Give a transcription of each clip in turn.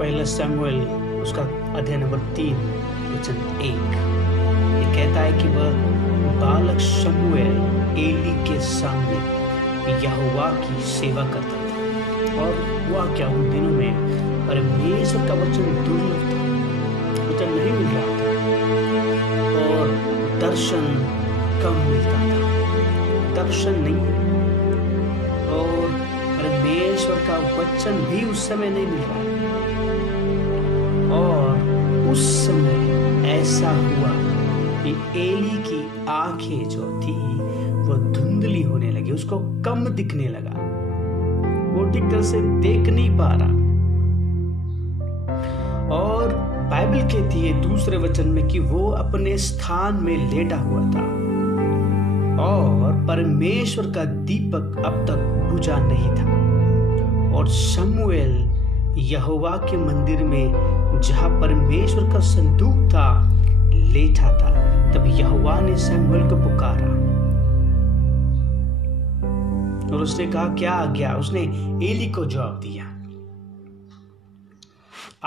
पहला शमूएल उसका अध्याय नंबर 3 वचन 1 ये कहता है कि वह बालक शमूएल एली के सामने यहोवा की सेवा करता था। और हुआ क्या, उन दिनों में परमेश्वर का वचन दुर्लभ था, वचन नहीं मिल रहा था और दर्शन कम मिलता था, दर्शन नहीं है और परमेश्वर का वचन भी उस समय नहीं मिल रहा है। और उस समय ऐसा हुआ कि एली की आंखें जो थी वो धुंधली होने लगी, उसको कम दिखने लगा, वो ठीक तरह से देख नहीं पा रहा। और बाइबल कहती है दूसरे वचन में कि वो अपने स्थान में लेटा हुआ था और परमेश्वर का दीपक अब तक बुझा नहीं था। और शमूएल यहोवा के मंदिर में जहां परमेश्वर का संदूक था लेटा था। तब यहोवा ने शमूएल को पुकारा और उसने कहा क्या आज्ञा। उसने एली को जवाब दिया।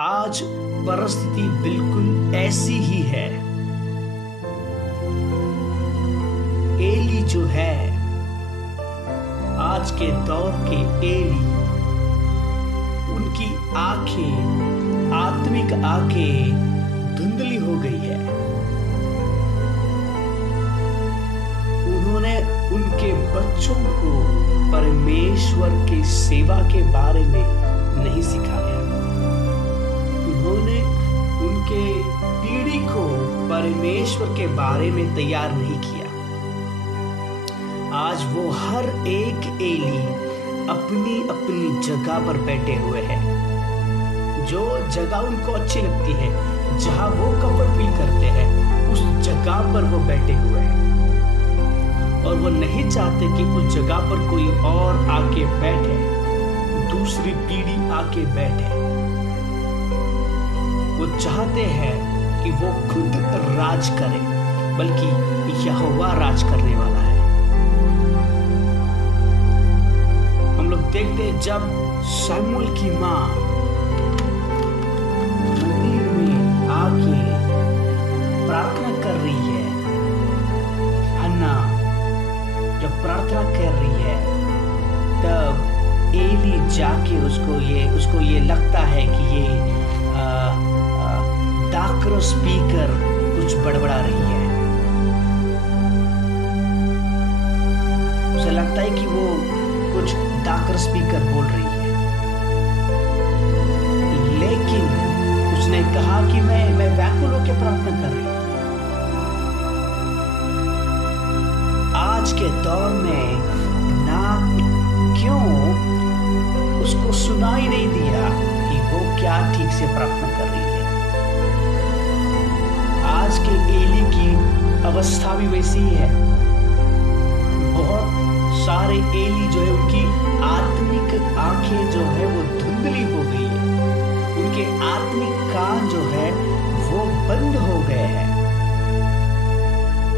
आज परिस्थिति बिल्कुल ऐसी ही है। एली जो है, आज के दौर के एली, उनकी आंखें, आत्मिक आंखें धुंधली हो गई है। उन्होंने उनके बच्चों को परमेश्वर की सेवा के बारे में नहीं सिखाया। उन्होंने उनके पीढ़ी को परमेश्वर के बारे में तैयार नहीं किया। आज वो हर एक एली अपनी अपनी जगह पर बैठे हुए हैं। जो जगह उनको अच्छी लगती है, जहां वो कंफर्ट फील करते हैं, उस जगह पर वो बैठे हुए हैं और वो नहीं चाहते कि उस जगह पर कोई और आके बैठे, दूसरी पीढ़ी आके बैठे। वो चाहते हैं कि वो खुद राज करे, बल्कि यहोवा राज करने वाला है। हम लोग देखते हैं जब शमूएल की माँ मंदिर में आके प्रार्थना कर रही है, हन्ना जब प्रार्थना कर रही है, तब एली जाके उसको ये लगता है कि ये डाकरो स्पीकर कुछ बड़बड़ा रही है। उसे लगता है कि वो कुछ डाकर स्पीकर बोल रही है, लेकिन उसने कहा कि मैं व्याकुल होकर प्रार्थना कर रही हूं। आज के दौर में ना क्यों उसको सुनाई नहीं दिया कि वो क्या ठीक से प्रार्थना कर रही है। आज के एली की अवस्था भी वैसी ही है। बहुत सारे एली जो है, उनकी आत्मिक आंखें जो है वो धुंधली हो गई है, उनके आत्मिक कान जो है वो बंद हो गए हैं,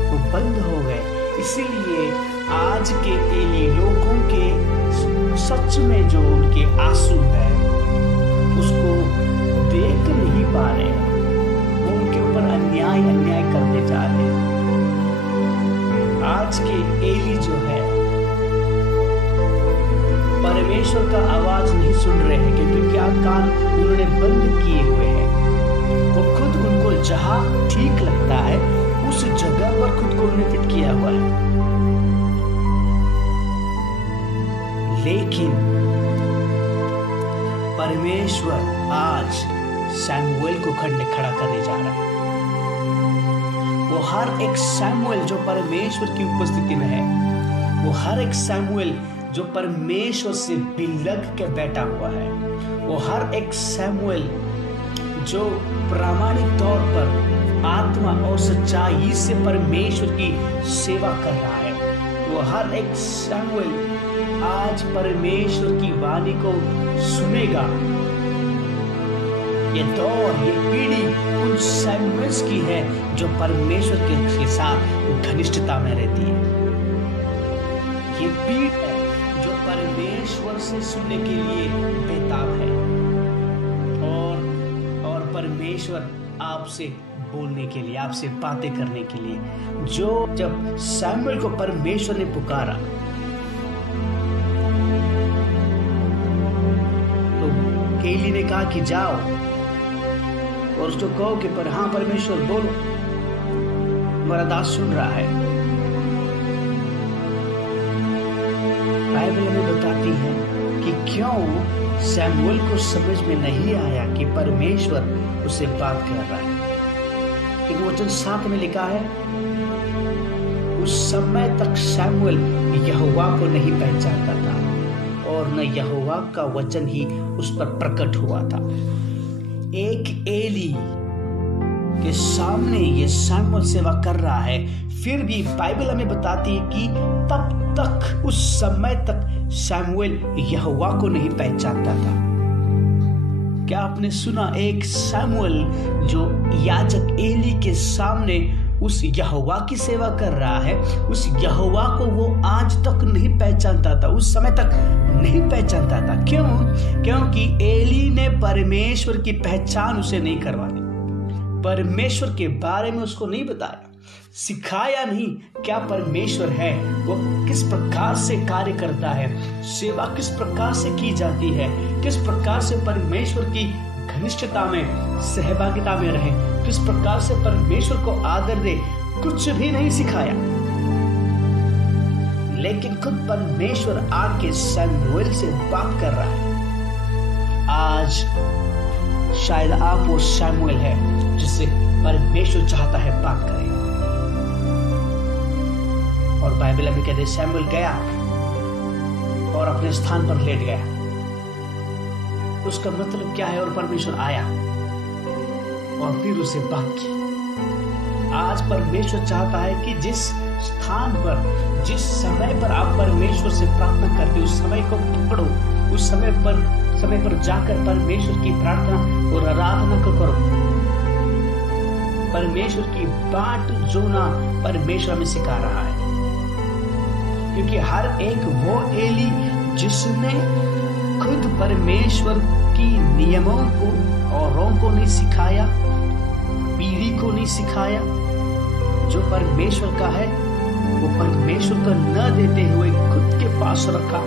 वो बंद हो गए। इसीलिए आज के एली लोगों के सच में जो उनके आंसू है उसको देख नहीं पा रहे, वो उनके ऊपर अन्याय करते जा रहे हैं। आज के एली जो है परमेश्वर का आवाज नहीं सुन रहे हैं, क्योंकि क्या कान उन्होंने बंद किए हुए हैं। वो खुद उनको जहां ठीक लगता है उस जगह पर खुद को उन्होंने फिट किया हुआ है। लेकिन परमेश्वर आज शमूएल को खड़ा करने जा रहा है। वो हर एक शमूएल जो परमेश्वर की उपस्थिति में है, वो हर एक शमूएल जो परमेश्वर से बिलग के बैठा हुआ है, वो हर एक शमूएल जो प्रामाणिक तौर पर आत्मा और सच्चाई से परमेश्वर की सेवा कर रहा है, वो हर एक शमूएल आज परमेश्वर की वाणी को सुनेगा। ये दौर, ये पीढ़ी उन शमूएल्स की है जो परमेश्वर के साथ घनिष्ठता में रहती है। ये पीढ़ी है जो परमेश्वर से सुनने के लिए बेताब है। और परमेश्वर आपसे बोलने के लिए, आपसे बातें करने के लिए। जब शमूएल को परमेश्वर ने पुकारा तो एली ने कहा कि जाओ और उसको कहो कि हाँ परमेश्वर बोलो, हमारा दास सुन रहा है। बाइबल हमें बताती है कि क्यों शमूएल को समझ में नहीं आया कि परमेश्वर उससे बात कर रहा है। क्योंकि वचन 7 में लिखा है, उस समय तक शमूएल यहोवा को नहीं पहचानता था और न यहोवा का वचन ही उस पर प्रकट हुआ था। एक एली के सामने ये शमूएल सेवा कर रहा है, फिर भी बाइबल हमें बताती है कि तब तक, उस समय तक शमूएल यहोवा को नहीं पहचानता था। क्या आपने सुना? एक शमूएल जो याजक एली के सामने उस यहोवा की सेवा कर रहा है, उस यहोवा को वो आज तक नहीं पहचानता था, उस समय तक नहीं पहचानता था। क्यों? क्योंकि एली ने परमेश्वर की पहचान उसे नहीं करवा दी, परमेश्वर के बारे में उसको नहीं बताया, सिखाया नहीं क्या परमेश्वर है, वो किस प्रकार से कार्य करता है, सेवा किस प्रकार से की जाती है, किस प्रकार से परमेश्वर की घनिष्ठता में, सहभागिता में रहे, किस प्रकार से परमेश्वर को आदर दे, कुछ भी नहीं सिखाया। लेकिन खुद परमेश्वर आके शमूएल से बात कर रहा है। आज शायद आप वो शमूएल है जिससे परमेश्वर चाहता है बात करें। और बाइबल में कहते शमूएल गया और अपने स्थान पर लेट गया। उसका मतलब क्या है? और परमेश्वर आया और फिर उसे बात की। आज परमेश्वर चाहता है कि जिस स्थान पर, जिस समय पर आप परमेश्वर से प्रार्थना करते हो, उस समय को पकड़ो, उस समय पर जाकर परमेश्वर की प्रार्थना और आराधना को करो। परमेश्वर की बाट जोना परमेश्वर हमें सिखा रहा है, क्योंकि हर एक वो एली जिसने खुद परमेश्वर की नियमों को औरों को नहीं सिखाया, पीढ़ी को नहीं सिखाया, जो परमेश्वर का है वो परमेश्वर को न देते हुए खुद के पास रखा।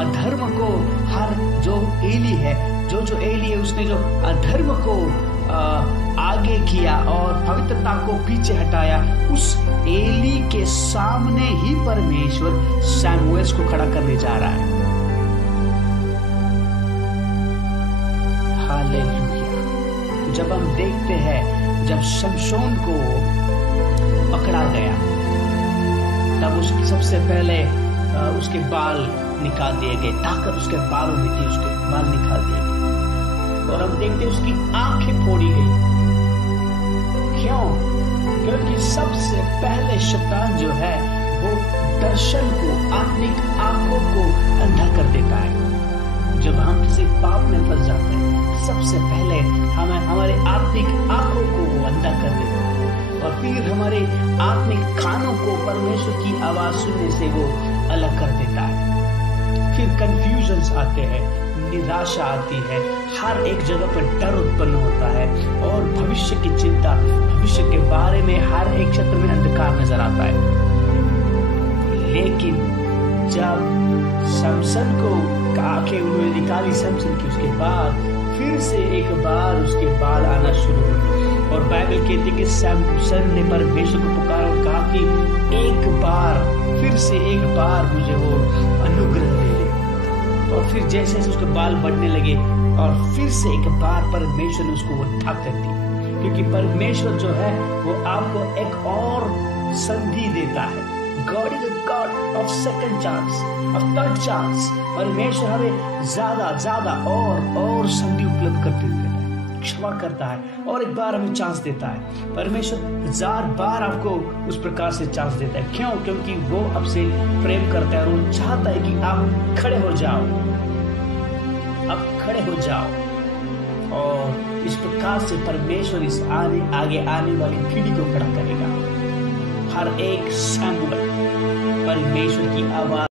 अधर्म को, हर जो एली है, जो एली है, उसने जो अधर्म को आगे किया और पवित्रता को पीछे हटाया, उस एली के सामने ही परमेश्वर शमूएल को खड़ा करने जा रहा है। हालेलुया। जब हम देखते हैं जब शमशोन को पकड़ा गया, तब उसकी सबसे पहले उसके बाल निकाल दिए गए, ताकत उसके बालों में थी, उसके बाल निकाल दिए गए। और हम देखते हैं उसकी आंखें फोड़ी गई। क्यों? क्योंकि सबसे पहले शैतान जो है वो दर्शन को, आत्मिक आंखों को अंधा कर देता है। जब हम किसी पाप में फंस जाते हैं, सबसे पहले हमें हमारे आत्मिक आंखों को वो अंधा कर देता है और फिर हमारे आत्मिक कानों को परमेश्वर की आवाज सुनने से वो अलग कर देता है। फिर कंफ्यूजन्स आते हैं, निराशा आती है, हर एक जगह पर डर उत्पन्न होता है और भविष्य की चिंता, भविष्य के बारे में हर एक क्षेत्र में अंधकार नजर आता है। लेकिन जब समसन को आंखें उन्होंने निकाली समसन की, उसके बाद फिर से एक बार उसके बाल आना शुरू हुए और बाइबल कहती है कि समसन ने परमेश्वर को पुकारा और कहा कि एक बार, फिर से एक बार मुझे वो अनुग्रह दे दे। और फिर जैसे जैसे उसके बाल बढ़ने लगे और फिर से एक बार परमेश्वर ने उसको वो ताकत दी, क्योंकि परमेश्वर जो है वो आपको एक और संधि देता है। God is a God of second chance, of third chance। परमेश्वर हमें ज्यादा और संधि उपलब्ध कर देता है, क्षमा करता है और एक बार हमें चांस देता है। परमेश्वर 1000 बार आपको उस प्रकार से चांस देता है। क्यों? क्योंकि वो आपसे प्रेम करता है और वो चाहता है कि आप खड़े हो जाओ, अब खड़े हो जाओ। और इस प्रकार से परमेश्वर इस आगे आने वाली पीढ़ी को खड़ा करेगा। हर एक शमूएल परमेश्वर की आवाज